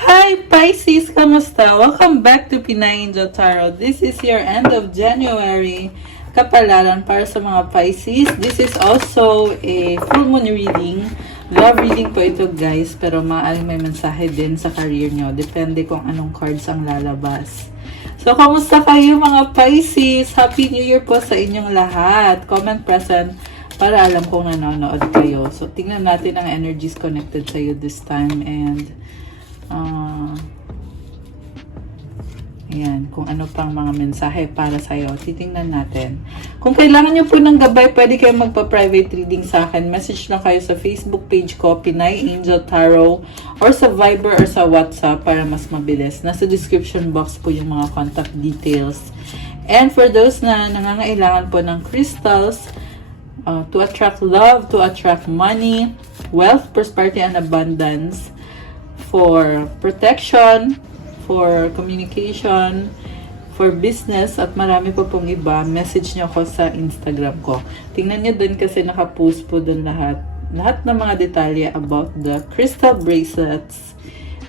Hi Pisces! Kamusta? Welcome back to Pinay Angel Tarot. This is your end of January kapalaran para sa mga Pisces. This is also a full moon reading. Love reading po ito guys, pero maaaring may mensahe din sa career nyo. Depende kung anong cards ang lalabas. So, kamusta kayo mga Pisces? Happy New Year po sa inyong lahat. Comment present para alam kung nanonood kayo. So, tingnan natin ang energies connected sa you this time and ayan, kung ano pang mga mensahe para sa'yo. Titingnan natin. Kung kailangan nyo po ng gabay, pwede kayo magpa-private reading sa akin. Message lang kayo sa Facebook page ko, Pinay Angel Tarot, or sa Viber or sa WhatsApp para mas mabilis. Nasa description box po yung mga contact details. And for those na nangangailangan po ng crystals, to attract love, to attract money, wealth, prosperity, and abundance, for protection, for communication, for business, at marami pa pong iba, message nyo ako sa Instagram ko. Tingnan nyo din kasi nakapost po dun lahat ng mga detalye about the crystal bracelets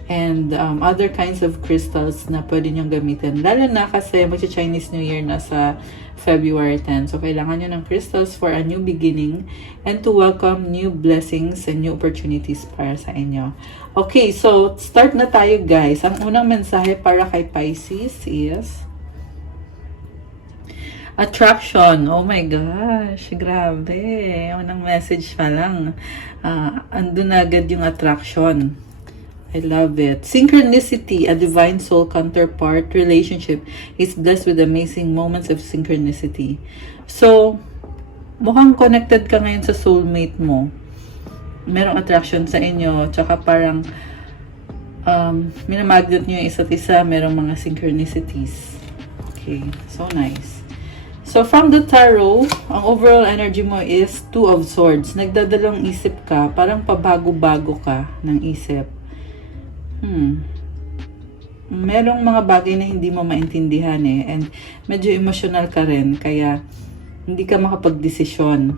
and other kinds of crystals na pwede nyong gamitin. Lalo na kasi magsi-Chinese New Year na sa February 10. So, kailangan nyo ng crystals for a new beginning and to welcome new blessings and new opportunities para sa inyo. Okay, so start na tayo guys. Ang unang mensahe para kay Pisces is attraction. Oh my gosh, grabe. Unang message pa lang. Andun na agad yung attraction. I love it. Synchronicity, a divine soul counterpart relationship is blessed with amazing moments of synchronicity. So, mukhang connected ka ngayon sa soulmate mo. Merong attraction sa inyo, tsaka parang minamagnet nyo yung isa't isa, merong mga synchronicities. Okay, so nice. So, from the tarot, ang overall energy mo is Two of Swords. Nagdadalawang isip ka, parang pabago-bago ka ng isip. Merong mga bagay na hindi mo maintindihan and medyo emotional ka rin, kaya hindi ka makapag-desisyon.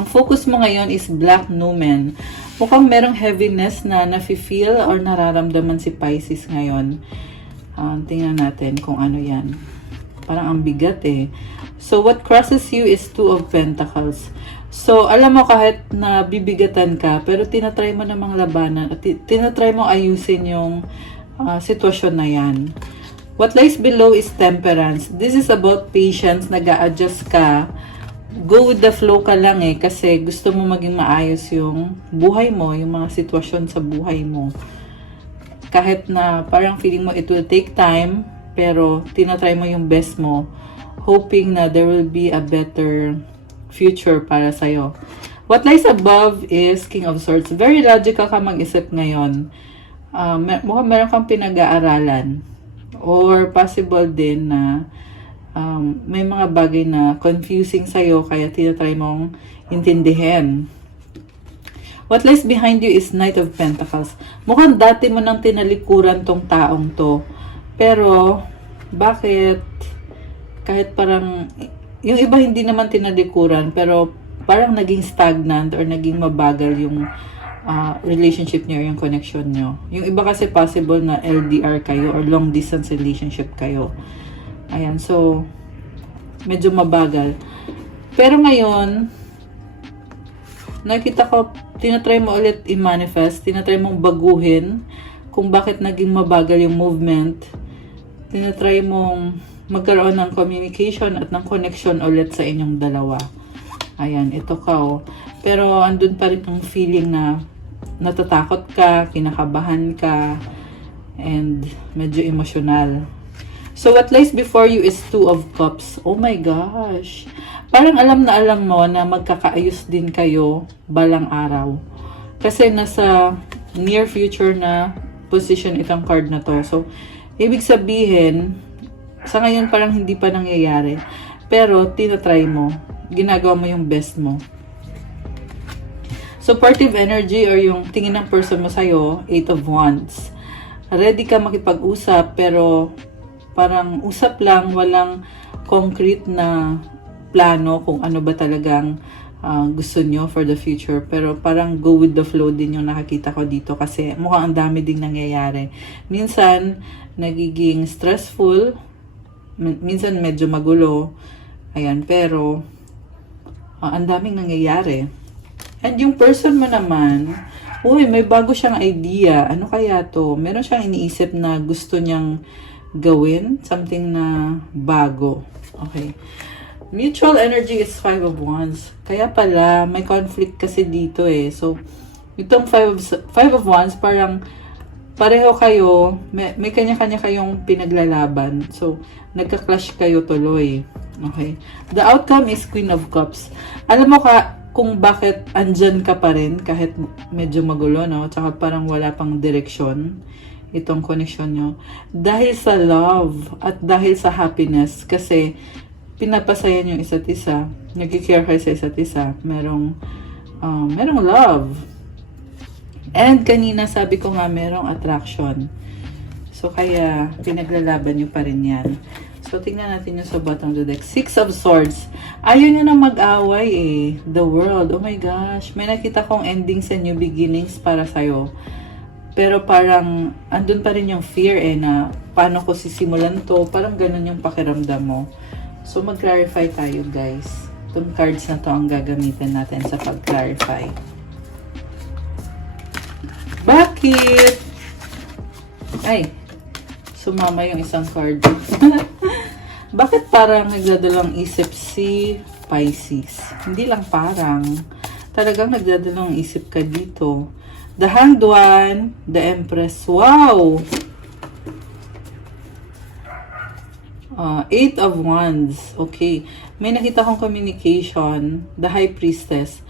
Ang focus mo ngayon is Black Numen. Mukhang merong heaviness na nafe-feel or nararamdaman si Pisces ngayon. Tingnan natin kung ano yan. Parang ang bigat So, what crosses you is Two of Pentacles. So, alam mo kahit na bibigatan ka, pero tinatry mo namang labanan at tinatry mo ayusin yung sitwasyon na yan. What lies below is Temperance. This is about patience, nag-a-adjust ka. Go with the flow ka lang kasi gusto mo maging maayos yung buhay mo, yung mga sitwasyon sa buhay mo. Kahit na parang feeling mo it will take time, pero tinatry mo yung best mo, hoping na there will be a better future para sa'yo. What lies above is King of Swords. Very logical ka mag-isip ngayon. Mukhang meron kang pinag-aaralan. Or possible din na may mga bagay na confusing sa'yo kaya tinatry mong intindihin. What lies behind you is Knight of Pentacles. Mukhang dati mo nang tinalikuran tong taong to. Pero, bakit? Kahit parang yung iba hindi naman tinalikuran, pero parang naging stagnant or naging mabagal yung relationship niyo, yung connection niyo. Yung iba kasi possible na LDR kayo or long distance relationship kayo. Ayan, so medyo mabagal. Pero ngayon, nakita ko, tinatry mo ulit i-manifest, tinatry mong baguhin kung bakit naging mabagal yung movement. Tinatry mong magkaroon ng communication at ng connection ulit sa inyong dalawa. Ayan, ito ka Pero andun pa rin ang feeling na natatakot ka, kinakabahan ka, and medyo emotional. So, what lies before you is Two of Cups. Oh my gosh! Parang alam na alam mo na magkakaayos din kayo balang araw. Kasi nasa near future na position itong card na to. So, ibig sabihin, sa ngayon parang hindi pa nangyayari. Pero, tinatry mo. Ginagawa mo yung best mo. Supportive energy or yung tingin ng person mo sa'yo, Eight of Wands. Ready ka makipag-usap, pero parang usap lang, walang concrete na plano kung ano ba talagang gusto nyo for the future. Pero parang go with the flow din yung nakakita ko dito kasi mukhang ang dami ding nangyayari. Minsan, nagiging stressful. Minsan, medyo magulo. Ayan, pero ang daming nangyayari. And yung person mo naman, uy, may bago siyang idea. Ano kaya to? Meron siyang iniisip na gusto niyang gawin. Something na bago. Okay. Mutual energy is 5 of Wands. Kaya pala, may conflict kasi dito eh. So, itong 5 of Wands, parang pareho kayo, may kanya-kanya kayong pinaglalaban. So, nagka-clash kayo tuloy. Okay? The outcome is Queen of Cups. Alam mo kung bakit andyan ka pa rin kahit medyo magulo, no? Tsaka parang wala pang direksyon itong connection nyo. Dahil sa love at dahil sa happiness. Kasi, pinapasayan yung isa't isa, nag-care kayo sa isa't isa, merong love. And kanina sabi ko nga merong attraction. So kaya pinaglalaban nyo pa rin yan. So tingnan natin yung sa bottom of the deck. 6 of Swords. Ayaw nyo na mag-away eh. The World. Oh my gosh. May nakita kong ending sa new beginnings para sa'yo. Pero parang andun pa rin yung fear eh na paano ko sisimulan to. Parang ganun yung pakiramdam mo. So, mag-clarify tayo, guys. Itong cards na to ang gagamitin natin sa pag-clarify. Bakit? Ay, sumama yung isang card. Bakit parang nagdadalang isip si Pisces? Hindi lang parang. Talagang nagdadalang isip ka dito. The Hanged One, the Empress. Wow! 8 of Wands. Okay. May nakita kong communication. The High Priestess.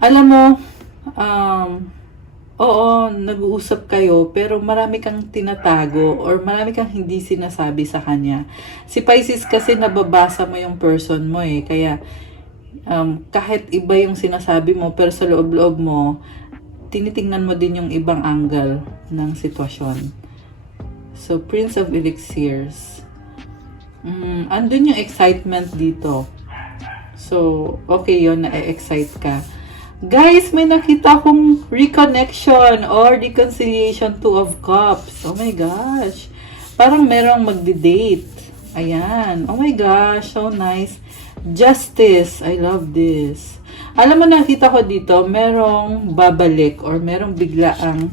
Alam mo, oo, nag-uusap kayo, pero marami kang tinatago or marami kang hindi sinasabi sa kanya. Si Pisces kasi nababasa mo yung person mo eh. Kaya, kahit iba yung sinasabi mo, pero sa loob-loob mo, tinitingnan mo din yung ibang angle ng sitwasyon. So, Prince of Elixirs. Andun yung excitement dito. So, okay yun, na-excite ka. Guys, may nakita akong reconnection or reconciliation, 2 of Cups. Oh my gosh. Parang merong magde-date. Ayan. Oh my gosh, so nice. Justice. I love this. Alam mo, nakita ko dito, merong babalik or merong biglaang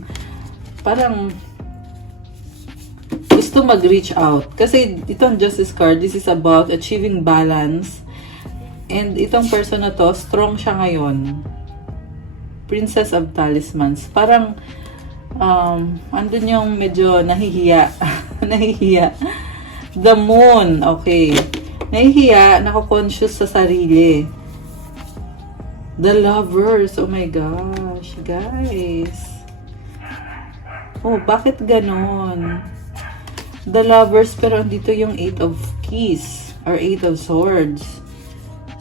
parang gusto mag-reach out. Kasi itong Justice card, this is about achieving balance. And itong person na to, strong siya ngayon. Princess of Talismans. Parang, andun yung medyo nahihiya. Nahihiya. The Moon. Okay. Nahihiya, nako-conscious sa sarili. The Lovers. Oh my gosh. Guys. Oh, bakit ganon? The Lovers, pero dito yung 8 of Keys or 8 of Swords.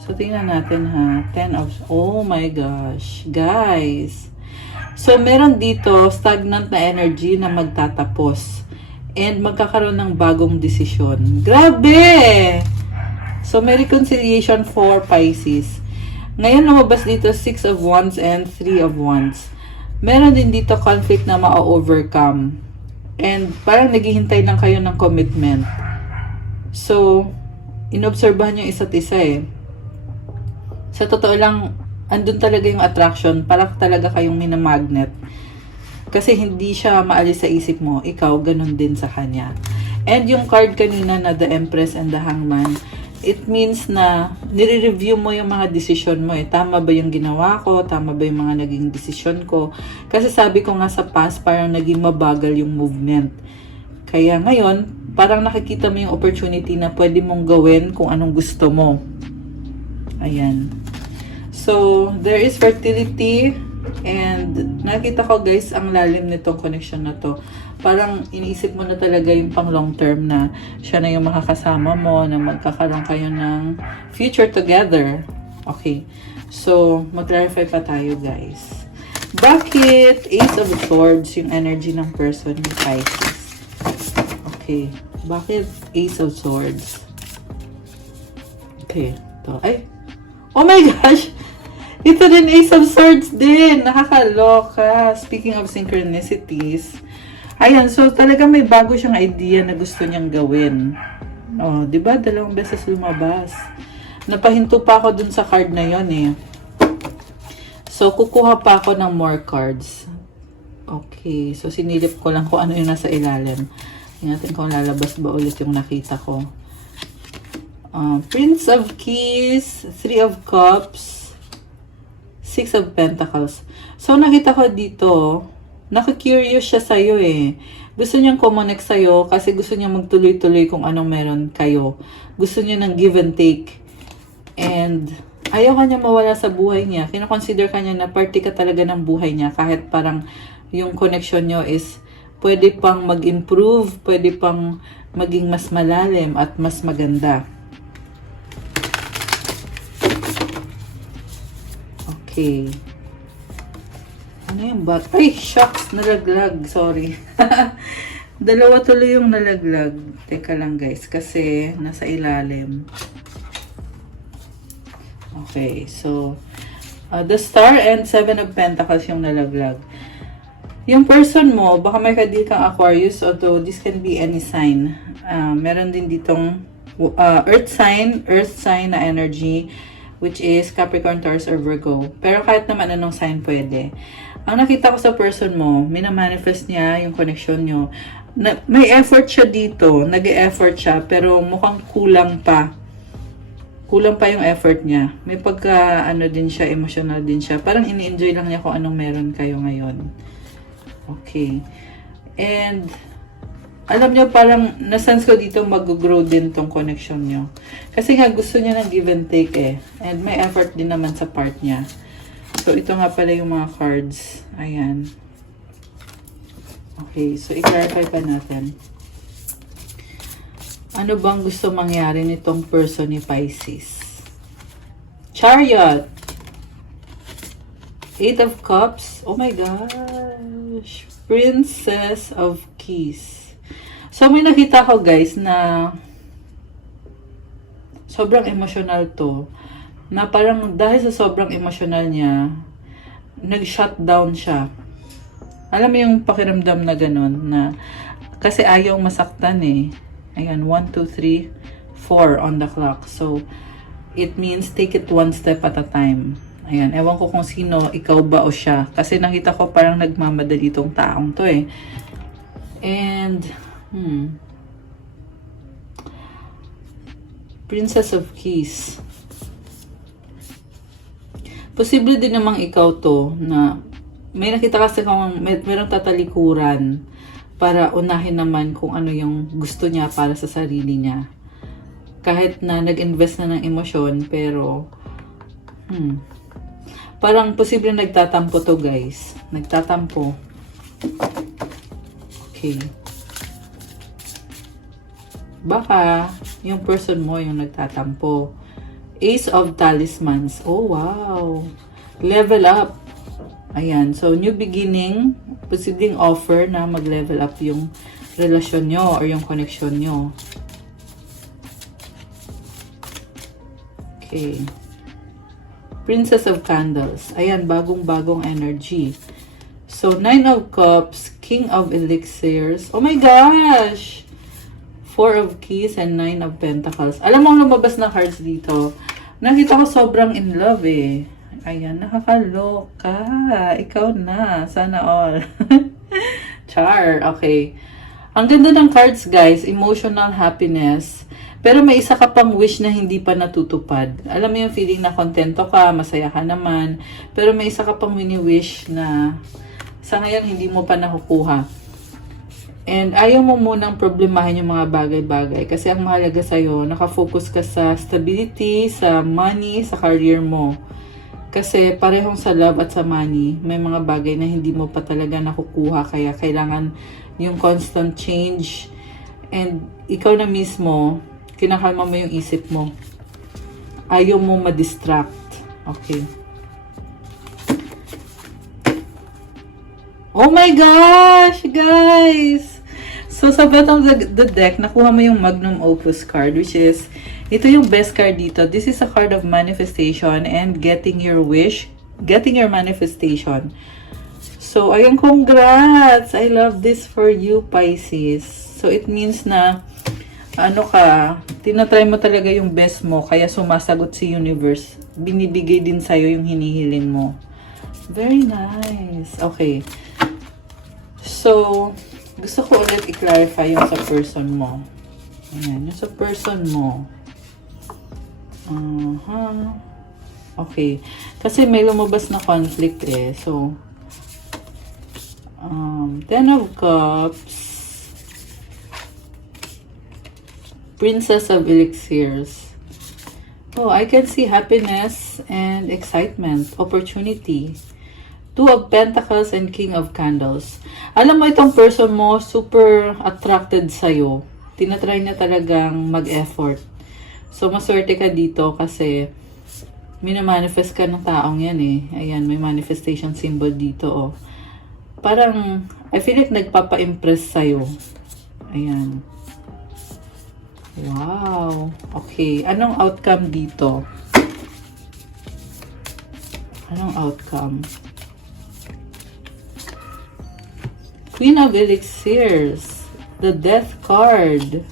So, tingnan natin ha. 10 of... Oh my gosh. Guys. So, meron dito stagnant na energy na magtatapos. And magkakaroon ng bagong desisyon. Grabe! So, may reconciliation for Pisces. Ngayon, lumabas dito 6 of Wands and 3 of Wands. Meron din dito conflict na ma-overcome. And parang naghihintay lang kayo ng commitment. So, inobserbahan yung isa't isa eh. Sa totoo lang, andun talaga yung attraction. Parang talaga kayong minamagnet. Kasi hindi siya maalis sa isip mo. Ikaw, ganun din sa kanya. And yung card kanina na the Empress and the Hangman, it means na nire-review mo yung mga desisyon mo eh. Tama ba yung ginawa ko? Tama ba yung mga naging desisyon ko? Kasi sabi ko nga sa past, parang naging mabagal yung movement. Kaya ngayon, parang nakikita mo yung opportunity na pwede mong gawin kung anong gusto mo. Ayan. So, there is fertility and nakita ko guys, ang lalim nitong connection na to. Parang iniisip mo na talaga yung pang long term na siya na yung makakasama mo, na magkakaroon kayo ng future together. Okay. So, mag-clarify pa tayo guys. Bakit Ace of Swords yung energy ng person ni Pisces? Okay. Bakit Ace of Swords? Okay. Ito. Ay! Oh my gosh! Ito din, Ace of Swords din. Nakakaloka. Speaking of synchronicities. Ayan, so talaga may bago siyang idea na gusto niyang gawin. Oh, di ba? 2 beses lumabas. Napahinto pa ako dun sa card na yon eh. So, kukuha pa ako ng more cards. Okay, so sinilip ko lang kung ano yung nasa ilalim. Tingnan natin kung lalabas ba ulit yung nakita ko. Prince of Keys, 3 of Cups, 6 of Pentacles. So, nakita ko dito, naka-curious siya sa'yo eh. Gusto niyang kumonek sa'yo kasi gusto niya magtuloy-tuloy kung anong meron kayo. Gusto niya ng give and take. And ayaw ka niya mawala sa buhay niya. Kino-consider ka niya na party ka talaga ng buhay niya kahit parang yung connection niyo is pwede pang mag-improve, pwede pang maging mas malalim at mas maganda. Okay. Ano yung bag? Ay, shucks! Nalaglag. Sorry. 2 tuloy yung nalaglag. Teka lang guys, kasi nasa ilalim. Okay, so the Star and 7 of Pentacles yung nalaglag. Yung person mo, baka may kadil kang Aquarius, although this can be any sign. Meron din ditong earth sign na energy, which is Capricorn, Taurus, or Virgo. Pero kahit naman anong sign pwede. Ang nakita ko sa person mo, minamanifest niya yung connection nyo. May effort siya dito, nag-e-effort siya, pero mukhang kulang pa. Kulang pa yung effort niya. May pagka, din siya, emotional din siya. Parang ini-enjoy lang niya kung anong meron kayo ngayon. Okay. And, alam niyo, parang, nasense ko dito, mag-grow din tong connection niyo. Kasi nga, gusto niya ng give and take eh. And may effort din naman sa part niya. So, ito nga pala yung mga cards. Ayan. Okay, so i-clarify pa natin. Ano bang gusto mangyari nitong person ni Pisces? Chariot. 8 of Cups. Oh my gosh. Princess of Keys. So, may nakita ko guys na sobrang emotional to. Na parang dahil sa sobrang emotional niya, nag-shutdown siya. Alam mo yung pakiramdam na ganun, na kasi ayaw masaktan eh. Ayan, 1, 2, 3, 4 on the clock. So, it means take it one step at a time. Ayan, ewan ko kung sino, ikaw ba o siya. Kasi nakita ko parang nagmamadali tong taong to eh. And, Princess of Keys. Posible din namang ikaw to na may nakita kasi kung merong tatalikuran para unahin naman kung ano yung gusto niya para sa sarili niya. Kahit na nag-invest na ng emosyon, pero parang posible nagtatampo to guys. Nagtatampo. Okay. Baka yung person mo yung nagtatampo. Ace of Talismans. Oh, wow. Level up. Ayan. So, new beginning. Posibleng offer na mag-level up yung relasyon nyo or yung connection nyo. Okay. Princess of Candles. Ayan, bagong-bagong energy. So, 9 of Cups, King of Elixirs. Oh my gosh! 4 of Keys and 9 of Pentacles. Alam mo, lumabas na cards dito. Nakita ko sobrang in love eh. Ayan, nakakaloka. Ikaw na. Sana all. Char. Okay. Ang ganda ng cards, guys. Emotional happiness. Pero may isa ka pang wish na hindi pa natutupad. Alam mo yung feeling na kontento ka, masaya ka naman. Pero may isa ka pang wini-wish na sa ngayon hindi mo pa nakukuha. And ayaw mo munang problemahin yung mga bagay-bagay. Kasi ang mahalaga sa'yo, nakafocus ka sa stability, sa money, sa career mo. Kasi parehong sa love at sa money, may mga bagay na hindi mo pa talaga nakukuha. Kaya kailangan yung constant change. And ikaw na mismo, kinakalma mo yung isip mo. Ayaw mo ma-distract. Okay. Oh my gosh, guys! So, sa bottom of the deck, nakuha mo yung Magnum Opus card, which is, Ito yung best card dito. This is a card of manifestation and getting your wish, getting your manifestation. So, ayun, congrats! I love this for you, Pisces. So, it means na, ano ka, tinatry mo talaga yung best mo, kaya sumasagot si universe. Binibigay din sa'yo yung hinihiling mo. Very nice. Okay. So, gusto ko ulit i-clarify yung sa person mo. Ayan, yung sa person mo. Okay. Kasi may lumabas na conflict eh. So, 10 of Cups, Princess of Elixirs. Oh, I can see happiness and excitement, opportunity. 2 of Pentacles and King of Candles. Alam mo, itong person mo, super attracted sa'yo. Tinatry niya talagang mag-effort. So, maswerte ka dito kasi minamanifest ka ng taong yan eh. Ayan, may manifestation symbol dito oh. Parang, I feel like nagpapa-impress sa'yo. Ayan. Wow. Okay. Anong outcome dito? Anong outcome? Queen of Elixirs. The Death card.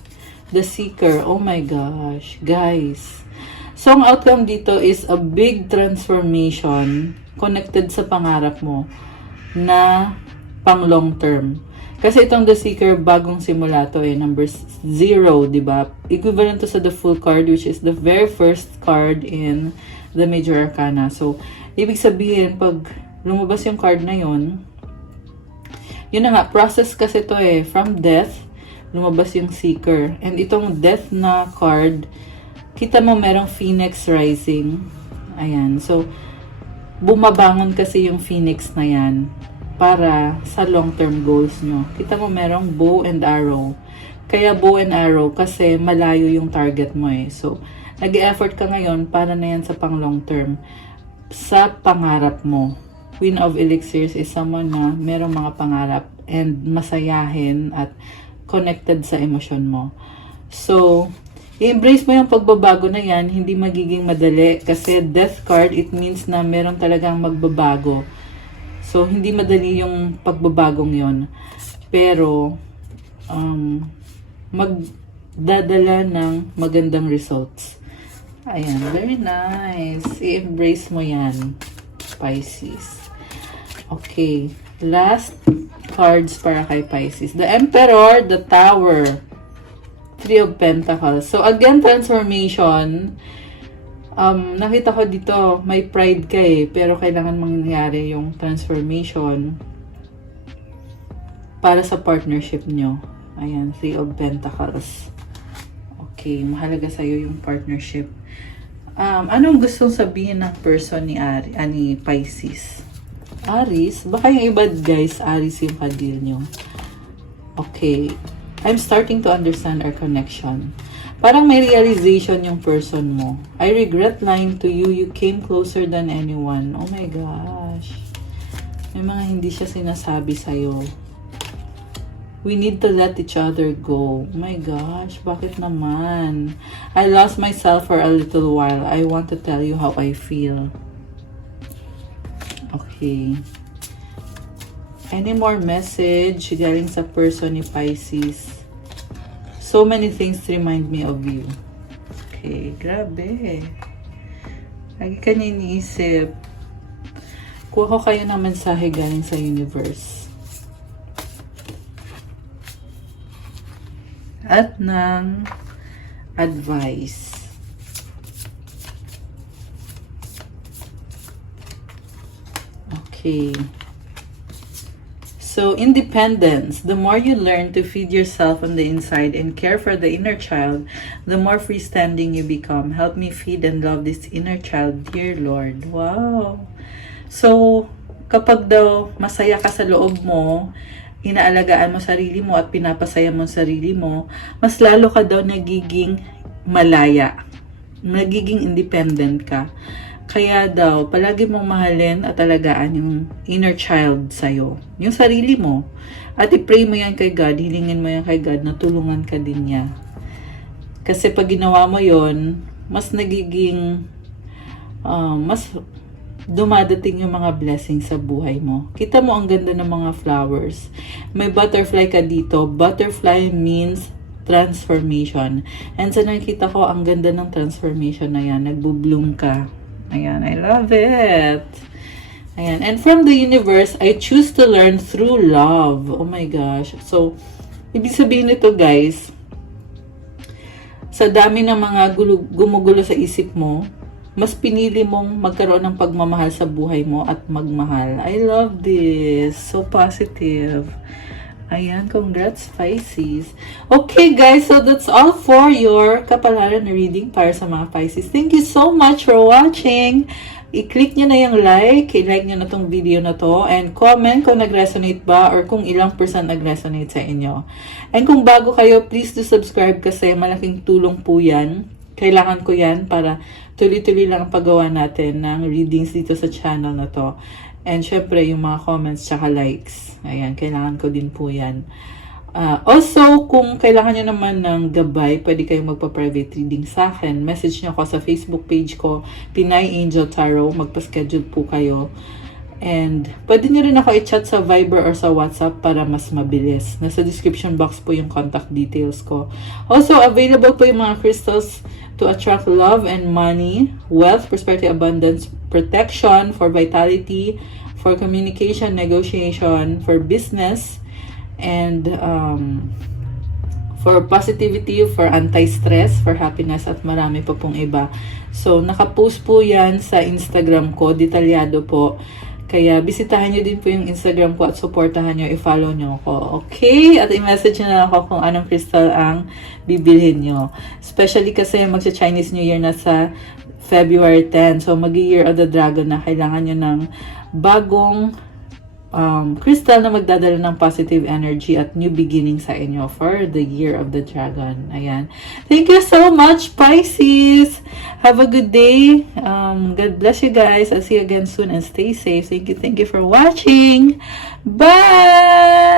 The Seeker. Oh my gosh. Guys. So, ang outcome dito is a big transformation connected sa pangarap mo na pang long term. Kasi itong The Seeker, bagong simula to eh. Number 0, diba? Equivalent to sa The Fool card, which is the very first card in the Major Arcana. So, ibig sabihin, pag lumabas yung card na yun na nga, process kasi to eh. From death, lumabas yung Seeker. And itong death na card, kita mo merong Phoenix rising. Ayan. So, bumabangon kasi yung Phoenix na yan para sa long-term goals nyo. Kita mo merong bow and arrow. Kaya bow and arrow kasi malayo yung target mo eh. So, nag-e-effort ka ngayon para na yan sa pang long-term. Sa pangarap mo. Queen of Elixirs is someone na merong mga pangarap and masayahin at connected sa emosyon mo. So, i-embrace mo yung pagbabago na yan, hindi magiging madali kasi death card, it means na meron talagang magbabago. So, hindi madali yung pagbabagong yon. Pero, magdadala ng magandang results. Ayan, very nice. I-embrace mo yan, Pisces. Okay, last cards para kay Pisces. The Emperor, the Tower, 3 of Pentacles. So, again, transformation. Nakita ko dito, may pride ka eh, pero kailangan mangyari yung transformation para sa partnership nyo. Ayan, 3 of Pentacles. Okay, mahalaga sa'yo yung partnership. Anong gustong sabihin ng person ni Pisces? Aries? Baka yung iba guys, Aries yung kadil nyo. Okay. I'm starting to understand our connection. Parang may realization yung person mo. I regret lying to you. You came closer than anyone. Oh my gosh. May mga hindi siya sinasabi sa'yo. We need to let each other go. Oh my gosh. Bakit naman? I lost myself for a little while. I want to tell you how I feel. Okay. Any more message galing sa person ni Pisces? So many things remind me of you. Okay, grabe. Lagi ka niya iniisip. Kuha ko kayo ng mensahe galing sa universe. At ng advice. Okay. So, independence. The more you learn to feed yourself on the inside and care for the inner child, the more freestanding you become. Help me feed and love this inner child, dear Lord. Wow. So, kapag daw masaya ka sa loob mo, inaalagaan mo sarili mo at pinapasaya mo sarili mo, mas lalo ka daw nagiging malaya. Nagiging independent ka. Kaya daw, palagi mong mahalin at alagaan yung inner child sa'yo. Yung sarili mo. At i-pray mo yan kay God, hilingin mo yan kay God na tulungan ka din niya. Kasi pag ginawa mo yon, mas nagiging, mas dumadating yung mga blessings sa buhay mo. Kita mo ang ganda ng mga flowers. May butterfly ka dito. Butterfly means transformation. And sa nakikita ko, ang ganda ng transformation na yan. Nagbo-bloom ka. Ayan, I love it. Ayan. And from the universe, I choose to learn through love. Oh my gosh. So, ibig sabihin nito guys, sa dami ng mga gumugulo sa isip mo, mas pinili mong magkaroon ng pagmamahal sa buhay mo at magmahal. I love this. So positive. Ayan, congrats Pisces. Okay guys, so that's all for your kapalaran na reading para sa mga Pisces. Thank you so much for watching. I-click nyo na yung like, i-like nyo na tong video na to, and comment kung nag-resonate ba or kung ilang percent nag-resonate sa inyo. And kung bago kayo, please do subscribe kasi malaking tulong po yan. Kailangan ko yan para tuloy-tuloy lang ang paggawa natin ng readings dito sa channel na to. And syempre, yung mga comments tsaka likes. Ayan, kailangan ko din po yan. Also, kung kailangan nyo naman ng gabay, pwede kayong magpa-private reading sa akin. Message nyo ako sa Facebook page ko, Pinay Angel Tarot. Magpa-schedule po kayo. And pwede nyo rin ako i-chat sa Viber or sa WhatsApp para mas mabilis. Nasa description box po yung contact details ko. Also, available po yung mga crystals to attract love and money, wealth, prosperity, abundance, protection, for vitality, for communication, negotiation, for business, and for positivity, for anti-stress, for happiness, at marami pa pong iba. So, nakapost po yan sa Instagram ko, detalyado po. Kaya, bisitahan nyo din po yung Instagram ko at supportahan nyo, i-follow nyo ako. Okay? At i-message nyo na ako kung anong crystal ang bibilhin nyo. Especially kasi magsa-Chinese New Year na sa February 10. So, mag-Year of the Dragon na kailangan nyo ng bagong crystal na magdadala ng positive energy at new beginning sa inyo for the Year of the Dragon. Ayan. Thank you so much, Pisces! Have a good day. God bless you guys. I'll see you again soon and stay safe. Thank you for watching. Bye!